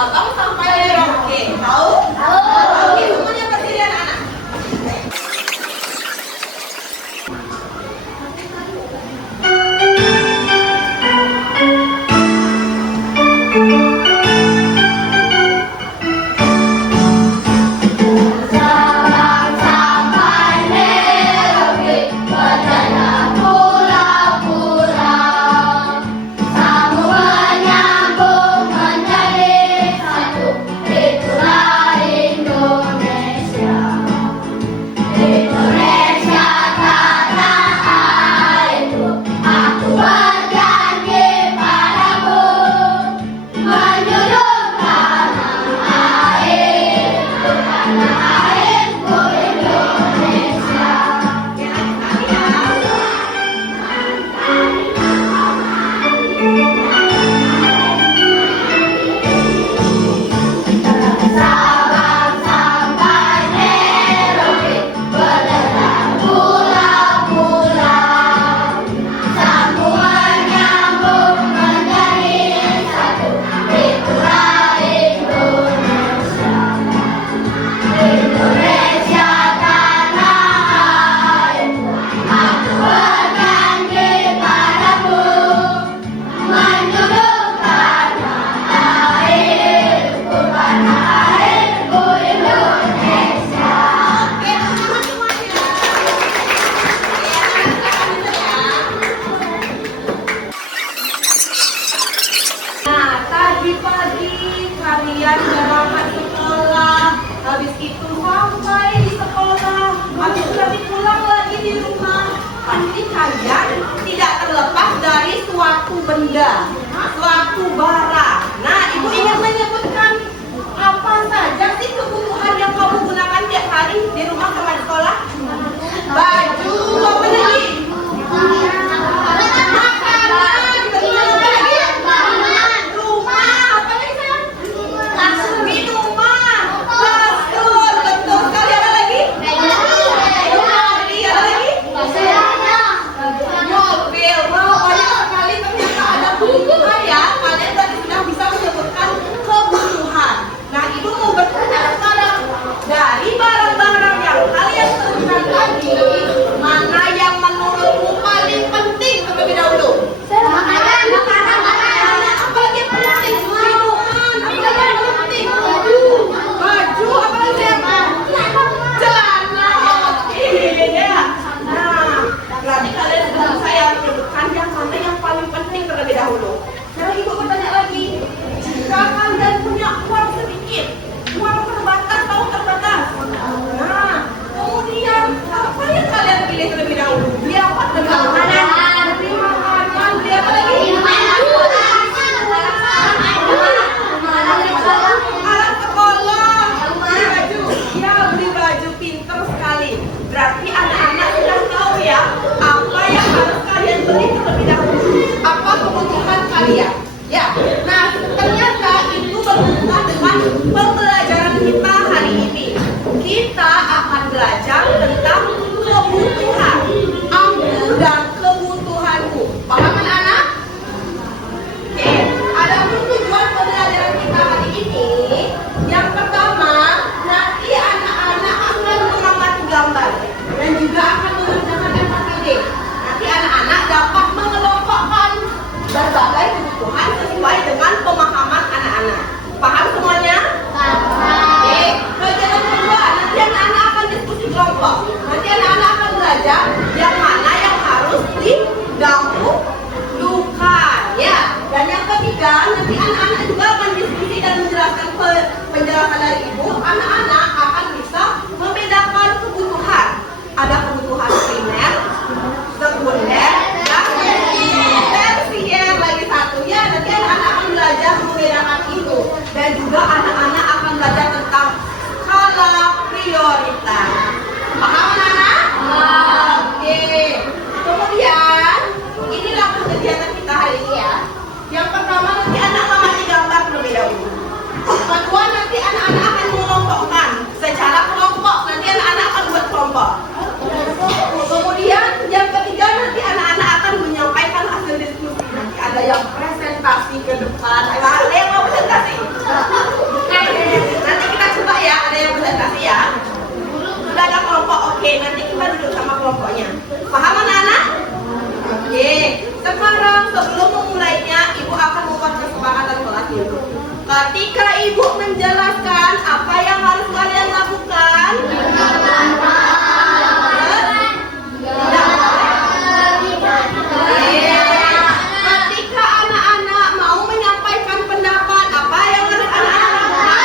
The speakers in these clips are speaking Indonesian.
Sabang sampai Merauke. Tahu? Oke, semuanya berdiri anak-anak. Pagi-pagi kalian berangkat sekolah, habis itu sampai di sekolah, habis nanti pulang lagi di rumah. Pasti kalian tidak terlepas dari suatu benda, suatu barang. Nah, ibu ingin menyebutkan apa saja sih kebutuhan yang kamu gunakan tiap hari di rumah sama di sekolah? Baju, apa lagi? Pembelajaran kita hari ini, kita akan belajar tentang kebutuhan aku dan kebutuhanku. Paham anak-anak? Oke, ada tujuan pembelajaran kita hari ini. Yang pertama, nanti anak-anak akan mengamati gambar dan juga akan mengerjakan FKD. Nanti anak-anak dapat mengelompokkan berbagai kebutuhan sesuai dengan pemahaman anak-anak. Paham semuanya? Oke, kegiatan kedua, nanti anak-anak akan diskusi kelompok. Nanti anak-anak akan belajar yang mana yang harus didahulukan, ya. Dan yang ketiga, nanti anak-anak juga akan diskusi dan menjelaskan penjelasan dari ibu. Anak-anak akan bisa membedakan kebutuhan. Ada kebutuhan primer, sekunder, dan tersier lagi satu, ya. Nanti anak-anak akan belajar membedakan itu. Dan juga anak-anak akan belajar tentang skala prioritas. Paham anak-anak? Oke. Kemudian inilah kegiatan kita hari ini, ya. Yang pertama, nanti anak mengamati gambar terlebih dahulu. Kedua, nanti anak-anak akan mengelompokkan secara kelompok. Nanti anak-anak akan buat kelompok. Kemudian yang ketiga, nanti anak-anak akan menyampaikan hasil diskusi. Nanti ada yang presentasi ke depan, ada yang mau presentasi. Ketika ibu menjelaskan apa yang harus kalian lakukan, ketika anak-anak mau menyampaikan pendapat, apa yang harus anak-anak lakukan?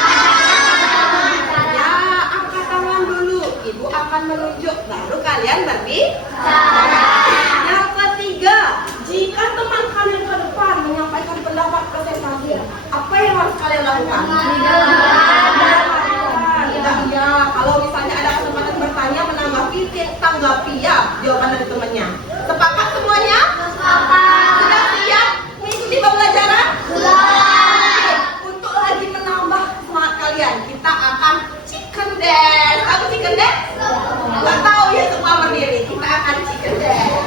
Ya, angkat tangan dulu. Ibu akan menunjuk, baru kalian berbicara. Yang ketiga, jika teman kalian ke depan menyampaikan pendapat presentasi, apa yang harus kalian lakukan? Ya, kalau misalnya ada kesempatan bertanya, menanggapi, tanggapi ya jawaban dari temannya. Sepakat semuanya? Sudah siap mengikuti pembelajaran? Untuk lagi menambah semangat kalian, kita akan chicken dance. Tahu chicken dance? Nggak tahu ya, semua berdiri. Kita akan chicken dance.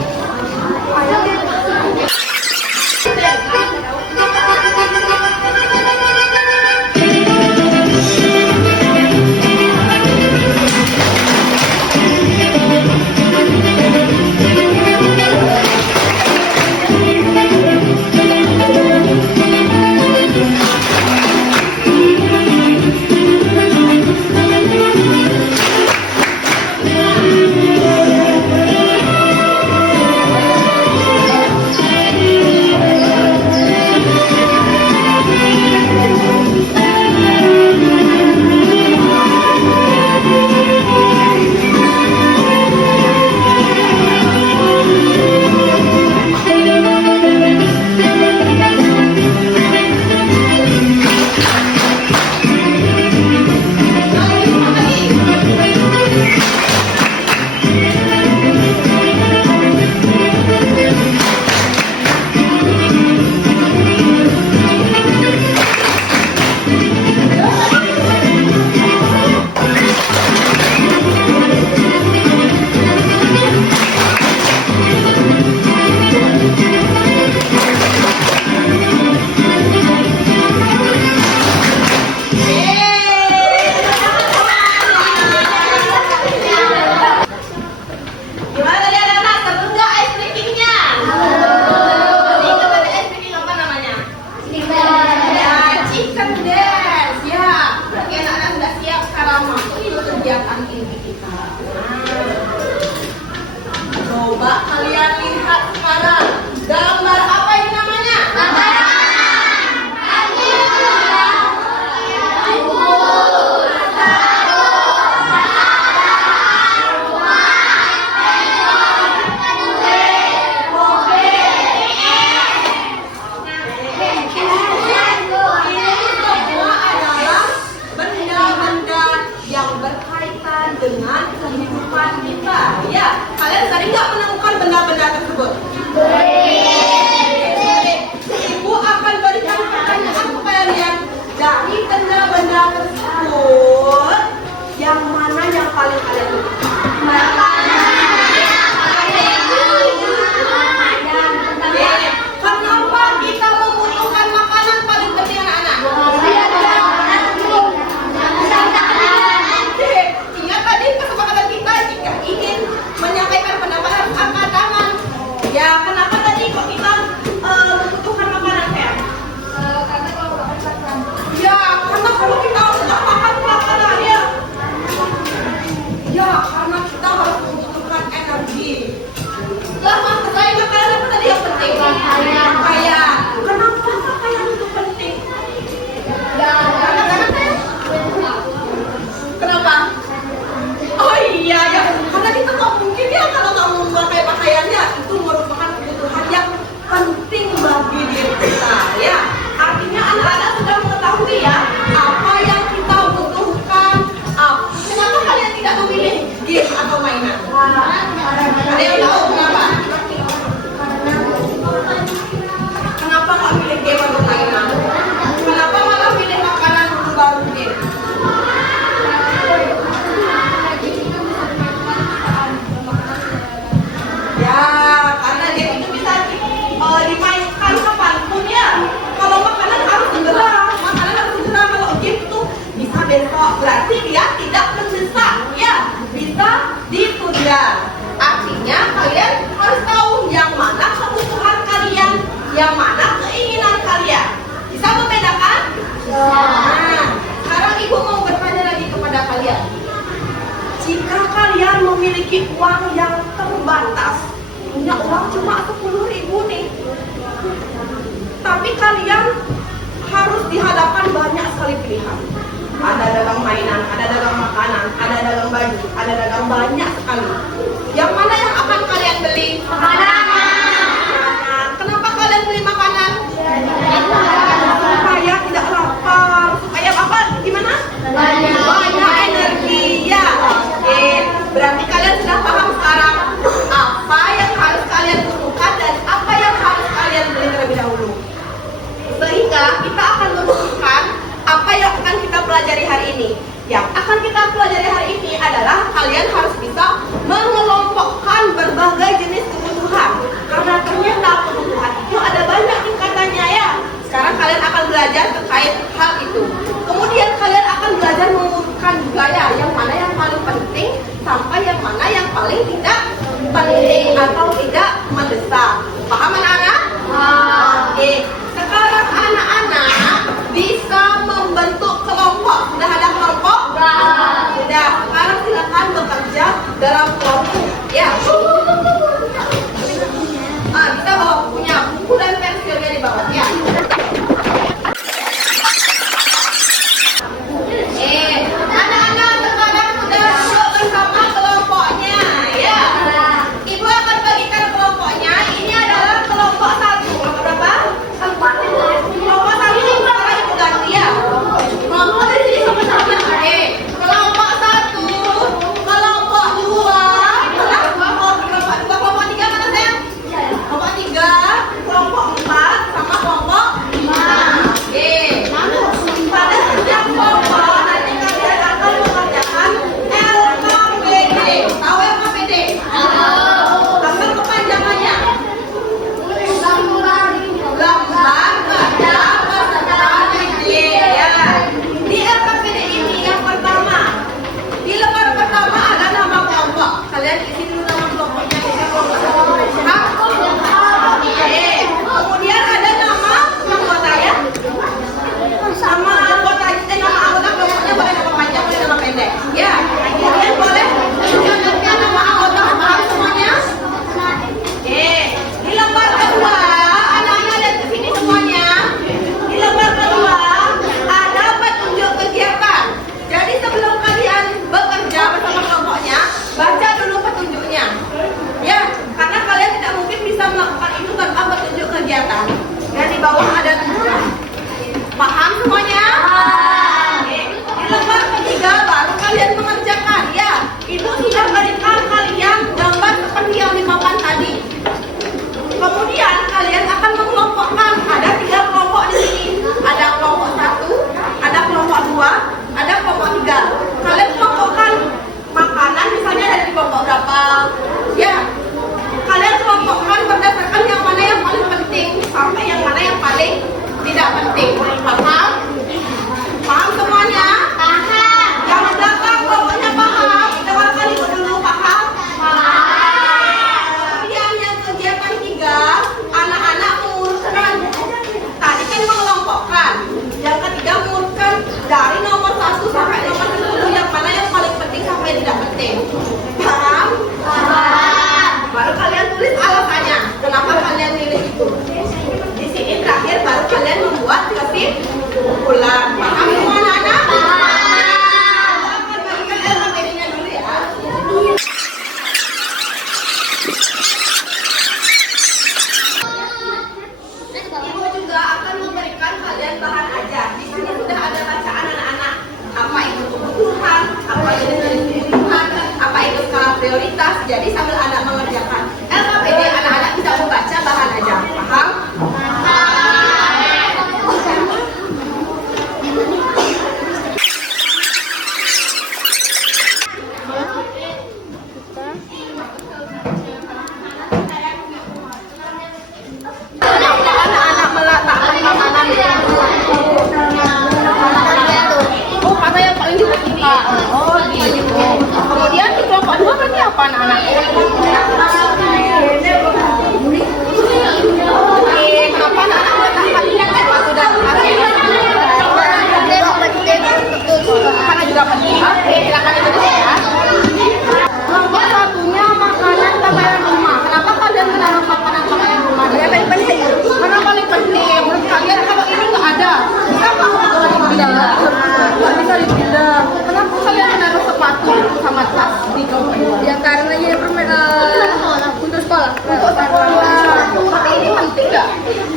Paham anak-anak? Oke. Sekarang anak-anak bisa membentuk kelompok. Sudah ada kelompok? Sudah. Sekarang silakan bekerja dalam kelompok. Ya. Bisa bawa bukunya, buku dan pensilnya di bawah ya. Anak-anak sekarang sudah masuk bersama kelompoknya ya. Ibu akan bagikan kelompoknya. Ini adalah kelompok 1. Kelompok berapa? Kelompok 1. Sekarang ibu ganti ya. Kelompok di sini sama-sama. Kelompok 1, kelompok 2, kelompok 3 mana sayang? Kelompok 3, kelompok 4, sama kelompok 5. Pada setiap kelompok nanti kalian akan mengerjakan LKPD. Tahu LKPD? Apa kepanjangannya? Gambar pada peserta didik. Ya. Di LKPD ini yang pertama, di lembar pertama ada nama kelompok. Kalian isi dulu nama kelompoknya. Kemudian ada nama anggota ya. Sama anggota nama anggota kelompoknya boleh nama panjang, boleh nama pendek. Ya. Kemudian boleh tunjukkan nama anggota paham semuanya. Di lembar kedua, anak-anak lihat ke sini semuanya. Di lembar kedua ada petunjuk kegiatan. Jadi sebelum kalian bekerja bersama kelompoknya, baca dulu petunjuknya. Ya, karena kalian tidak mungkin bisa melakukan itu tanpa petunjuk kegiatan. Dan di bawah ada tugas. Paham semuanya? Di lembar ketiga baru kalian mengerjakan. Ya, ibu sudah berikan kalian gambar seperti yang dimakan tadi. Kemudian kalian akan mengelompokkan. Ada 3 kelompok di sini. Ada kelompok 1, ada kelompok 2, ada kelompok 3. Kalian kelompokkan makanan misalnya dari kelompok berapa. Ya, kalian kelompokkan berdasarkan yang mana yang paling penting sampai yang mana yang paling tidak penting. Paham? Paham semuanya? Paham. Yang belakang kelompoknya paham. Dengarkan ibu dulu, paham? Kemudian yang kegiatan 3, anak-anak menguruskan. Tadi kan mengelompokkan. Yang ketiga menguruskan dari nomor 1 sampai nomor 10 yang mana yang paling penting sampai tidak penting. Paham? Baru kalian tulis alasannya. Kenapa kalian pilih itu? Di sini terakhir baru kalian membuat kesimpulan. Paham semua anak-anak? Aku akan bagikan LKPD-nya dulu ya. Ibu juga akan memberikan kalian bahan ajar. Di sini sudah ada bacaan anak-anak. Apa itu kebutuhan, apa itu kebutuhan, apa itu skala prioritas. Jadi sambil anak mengerjakan LKPD, anak-anak bisa membaca bahan ajar. Paham? Anak-anak meletakkan makanan di mana yang paling suka. Oh gitu. Kemudian di kelompok 2 berarti apa anak-anak? Kenapa anak-anak meletakkan sepatu dan kaki? Karena juga penting. Oke, silakan itu ya. Kelompok 1-nya makanan pakaian rumah. Kenapa kalian menaruh makanan pakaian rumah? Yang paling penting. Karena paling penting. Menurut kalian kalau ini nggak ada, bisa nggak dipindah? Nggak bisa dipindah. Kenapa kalian menaruh sepatu sama tas di kelompok 2? Ya karena ini untuk sekolah. Untuk sekolah. Tapi ini penting nggak?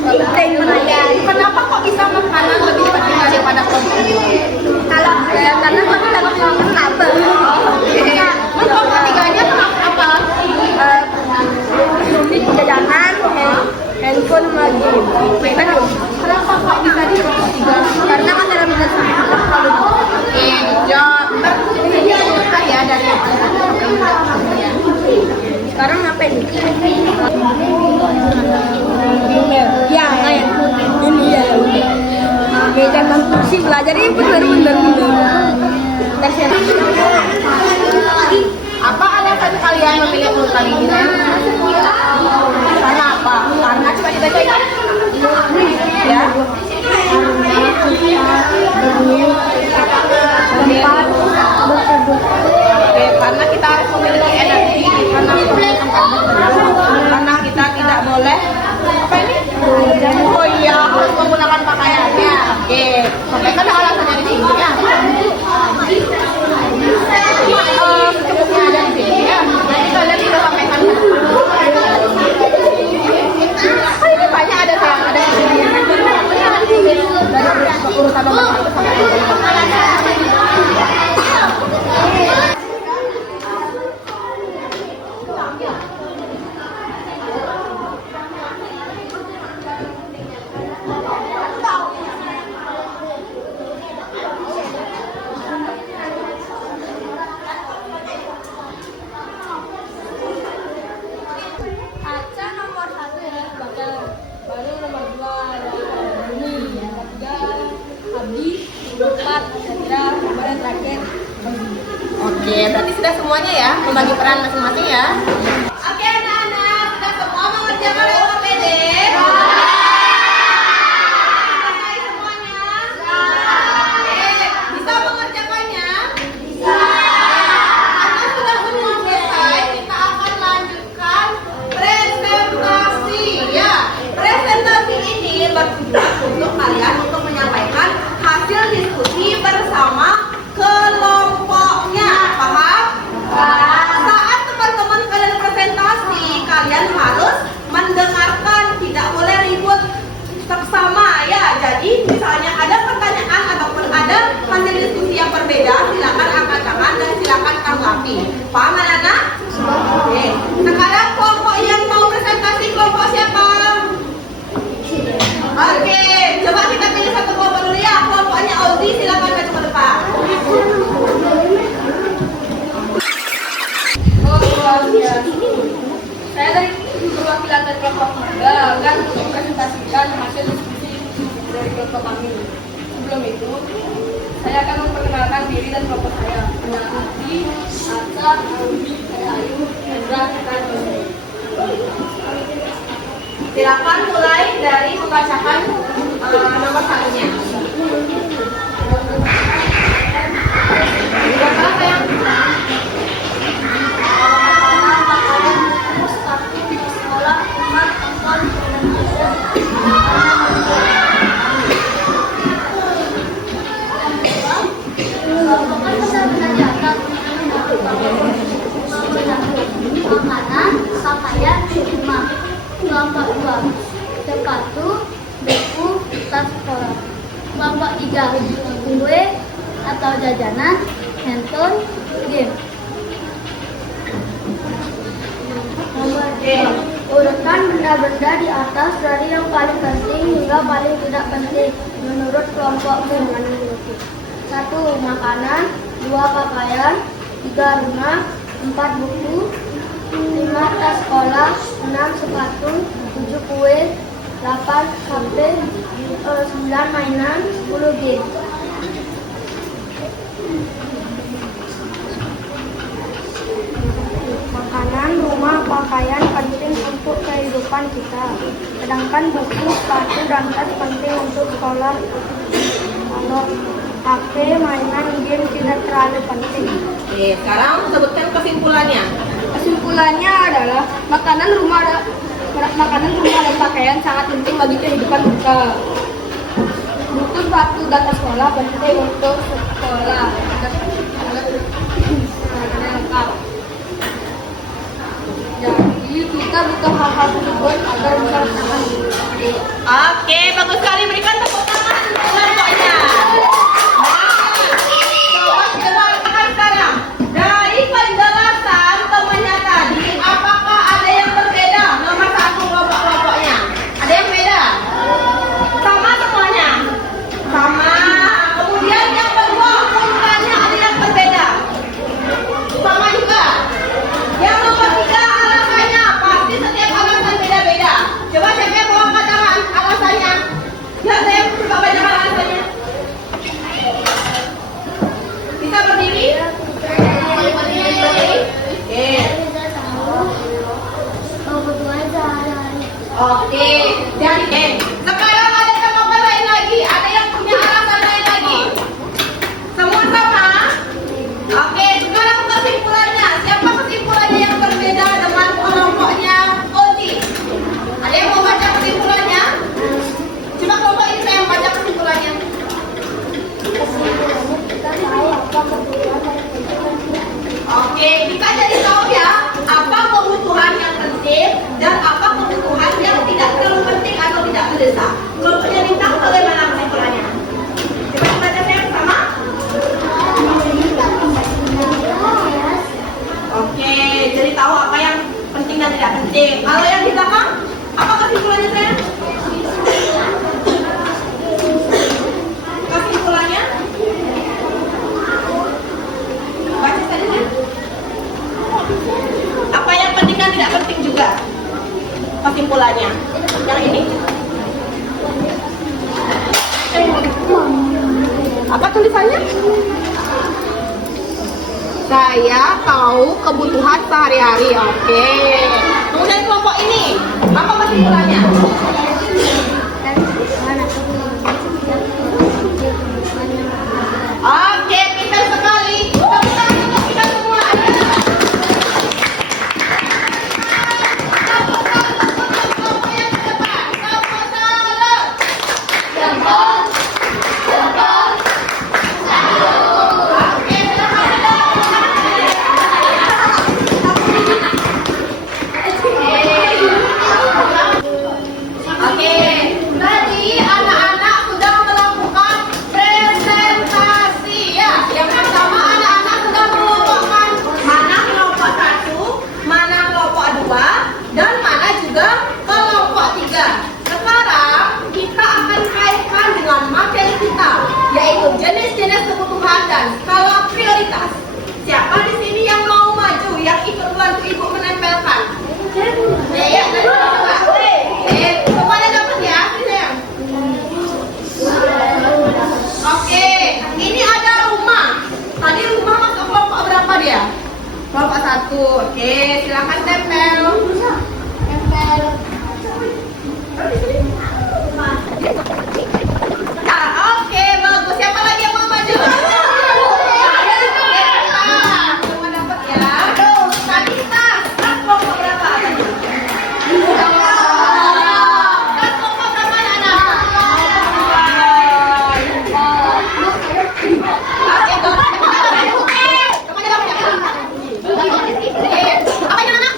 Penting menanya. Kenapa kok bisa makanan lebih penting daripada kelompok 2? Kalau karena kami dapat makan apa? Kelompok 3-nya apa? Duit jajanan, handphone lagi. Kenapa kok bisa di kelompok 3? Karena kan dalam biasa. Ya, ini susah ya dari yang paling atas sampai yang belakang ya. Sekarang apa ini? Ya, ini ya. Meja dan kursi belajar ini benar-benar. Apa alasan kalian memilih kali ini. Karena apa? Karena coba dibaca ini. Ya. Oke, karena kita harus memiliki energi, karena kita tidak boleh apa ini? Oh iya, harus menggunakan pakaiannya. Oke, sampaikan alasannya di sini ya. Cukupnya ada di sini ya. Nanti kalian bisa sampaikan. Oh, ini banyak ada sayang, ada di sini. Dari urutan nomor 1 sampai Aca nomor 1 ya, baru nomor 2 ini, yang ketiga Abdi, nomor 4 Chandra, nomor yang terakhir Oke, berarti sudah semuanya ya, membagi peran masing-masing ya. Oke anak-anak, sudah semua mengerjakan OPD? Selesai semuanya? Oke, bisa mengerjakannya? Bisa. Karena sudah semua selesai, kita akan lanjutkan presentasi ya. Presentasi ini bertujuan untuk kalian untuk menyampaikan hasil diskusi bersama kelompoknya, paham? Saat teman-teman kalian presentasi, kalian harus mendengarkan, tidak boleh ribut bersama ya. Jadi misalnya ada pertanyaan ataupun ada hasil diskusi yang berbeda, silakan angkat tangan dan silakan tanggapi. Paham anak-anak? Oke. Sekarang kelompok yang mau presentasi kelompok siapa? Oke, coba kita pilih satu kelompok dulu ya. Kelompoknya Audi, silakan maju ke depan. Saya dari perwakilan dari kelompok 3 akan mempresentasikan hasil diskusi dari kelompok kami. Sebelum itu, saya akan memperkenalkan diri dan kelompok saya. Ada Abdi, Aca, Audi, Ayu, Hendra, dan Doni. Silakan mulai dari membacakan nomor satunya. Makanan, pakaian, rumah. Kelompok 2, sepatu, buku, tas sekolah. Kelompok 3, kue atau jajanan, handphone, game. Nomor 2, urutkan benda-benda di atas dari yang paling penting hingga paling tidak penting menurut kelompokmu. 1. Makanan, 2. Pakaian, 3. Rumah, 4. Buku, 5. Tas sekolah, 6. Sepatu, 7. Kue, 8. HP, 9. Mainan, 10. Game. Makanan, rumah, pakaian penting untuk kehidupan kita. Sedangkan buku, sepatu, dan tas penting untuk sekolah. Kalau HP, mainan, game tidak terlalu penting. Oke, sekarang sebutkan kesimpulannya. Kesimpulannya adalah makanan, rumah, dan pakaian sangat penting bagi kehidupan kita. Buku, sepatu, dan tas sekolah penting untuk sekolah. Lengkap. Jadi kita butuh hal-hal tersebut agar bisa bertahan. Oke, bagus sekali. Berikan tepuk tangan kelompoknya. Coba kita dengarkan sekarang. Dari penjelasan temannya tadi, apakah ada yang berbeda? Nomor 1 kelompok-kelompoknya. Ada yang beda? Sama semuanya? Sama. Kemudian yang kedua, urutannya ada yang berbeda? Sama juga. Yang nomor 3, alasannya. Pasti setiap alasan beda-beda. Coba siapa yang mau angkat tangan alasannya? Ya, saya suka Oke, jadi sekarang ada jawaban lain lagi. Ada yang punya alasan lain lagi? Semua sama? Oke, sekarang kesimpulannya. Siapa kesimpulannya yang berbeda dengan kelompoknya Oji? Ada yang mau baca kesimpulannya? Coba kelompok ini saya yang baca kesimpulannya. Oke, kita jadi tahu ya apa kebutuhan yang penting dan apa kebutuhan yang tidak terlalu penting atau tidak mendesak. Kelompoknya bintang bagaimana kesimpulannya? Coba baca saya sama. Oke, jadi tahu apa yang penting dan tidak penting. Kalau yang di belakang, apa kesimpulannya saya? Kesimpulannya? Baca saja ya. Apa yang penting dan tidak penting juga? Kesimpulannya. Yang ini? Apa tulisannya? Saya tahu kebutuhan sehari-hari. Oke. Kemudian kelompok ini, apa kesimpulannya? Oke, pintar sekali. Tepuk tangan untuk kita semua. Tepuk tangan untuk kelompok yang di depan. Kelompok salam. Oke, Oke, tadi anak-anak sudah melakukan presentasi ya. Yang pertama anak-anak sudah mengelompokkan mana kelompok 1, mana kelompok 2, dan mana juga kelompok 3. Sekarang kita akan kaitkan dengan materi kita, yaitu jenis-jenis kebutuhan dan skala prioritas. Siapa di sini yang mau maju, yang ikut bantu ibu menempelkan? Ya, coba. Semuanya dapat ya, sayang. Oke, ini ada rumah. Tadi rumah masuk kelompok berapa dia? Kelompok 1. Oke, silakan tempel. Tempel. Nah, oke, bagus. Siapa lagi yang mau maju? Semua dapat ya. Tadi tas kelompok berapa tadi? Tas kelompok berapa anak-anak? Oke, semuanya dapat ya? Apa ini anak?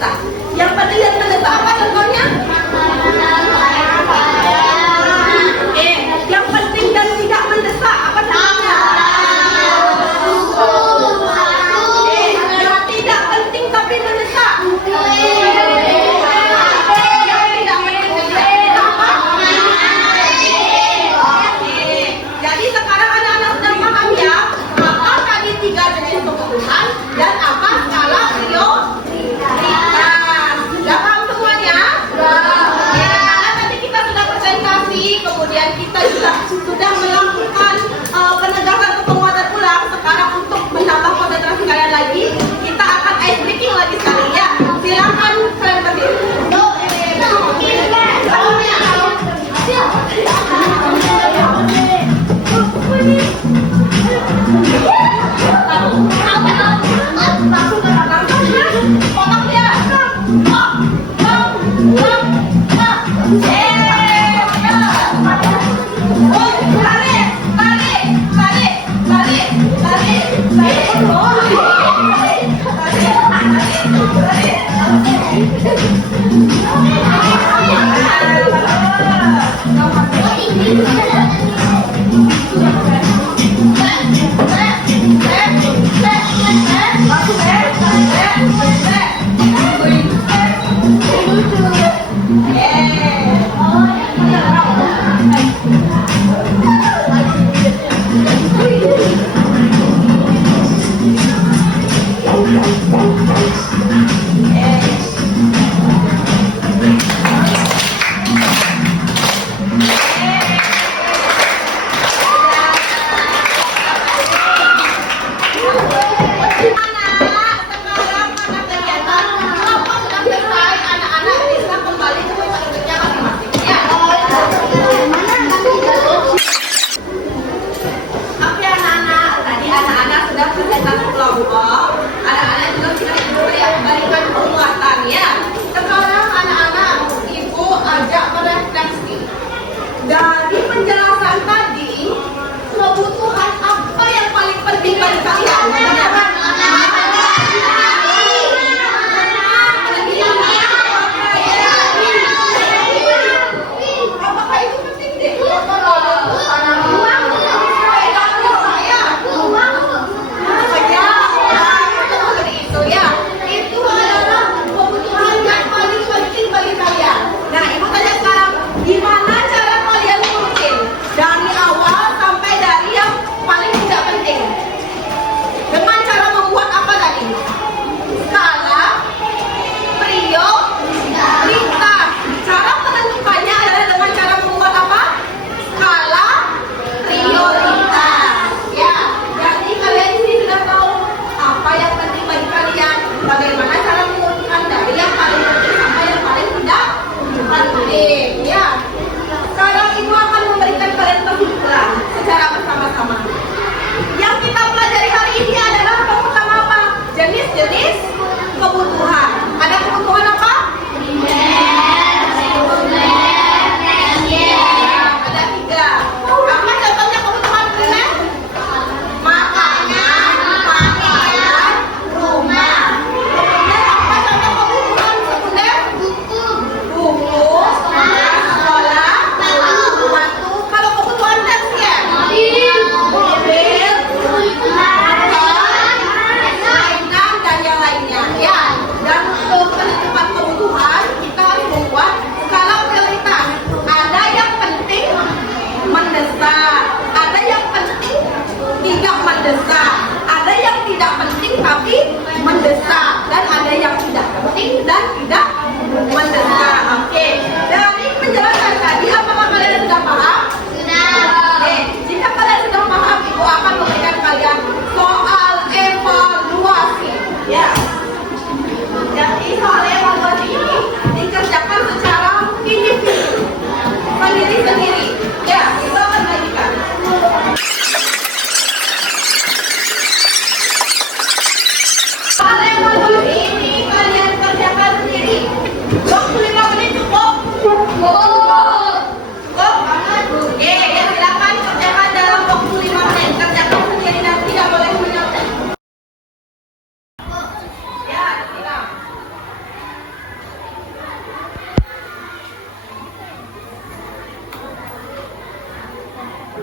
mendesak. Yang penting dan mendesak apa contohnya? Oke, yang penting dan tidak mendesak apa contohnya? Oke, yang tidak penting tapi mendesak. Yang tidak penting tapi apa? Oke, jadi sekarang anak-anak sudah paham ya apa tadi 3 jenis kebutuhan dan apa skala prioritas. Sudah paham semuanya? Ya, karena tadi kita sudah presentasi, kemudian kita juga sudah melakukan penegasan atau penguatan ulang. Sekarang untuk menambah konsentrasi kalian lagi, kita akan ice breaking lagi sekali ya. Silakan kalian berdiri. Oke,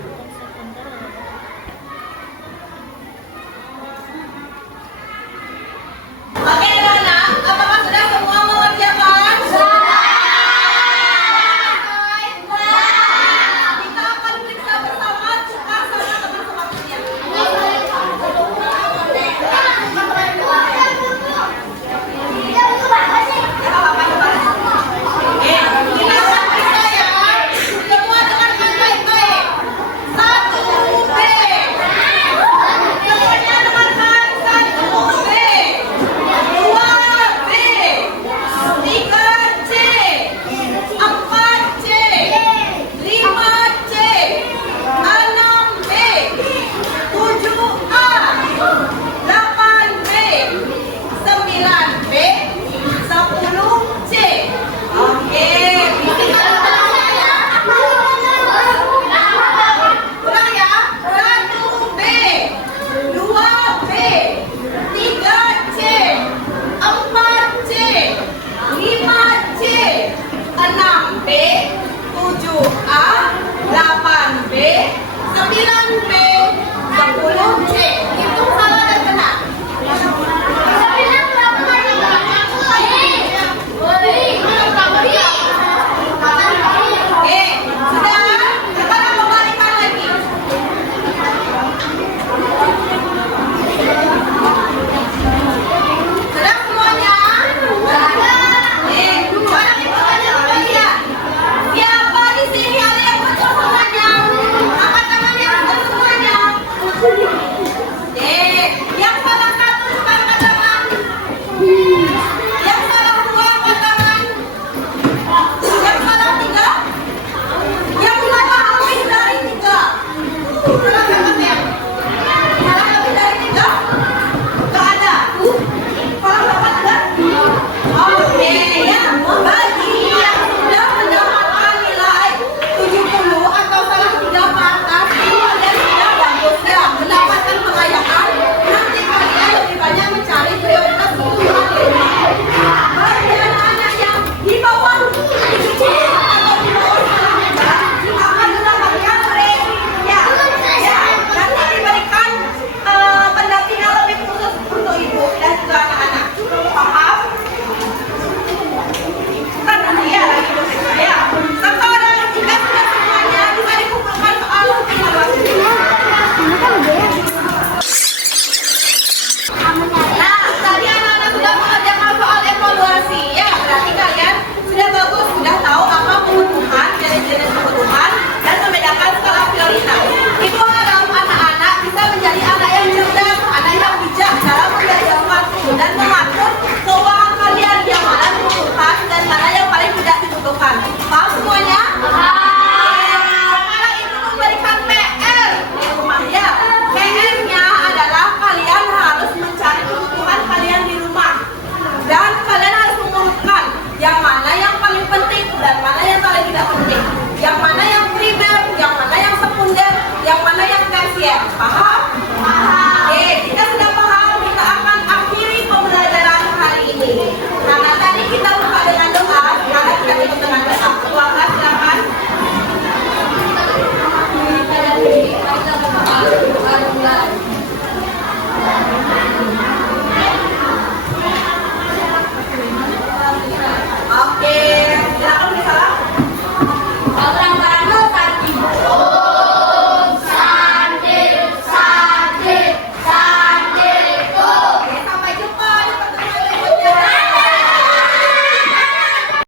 Pak.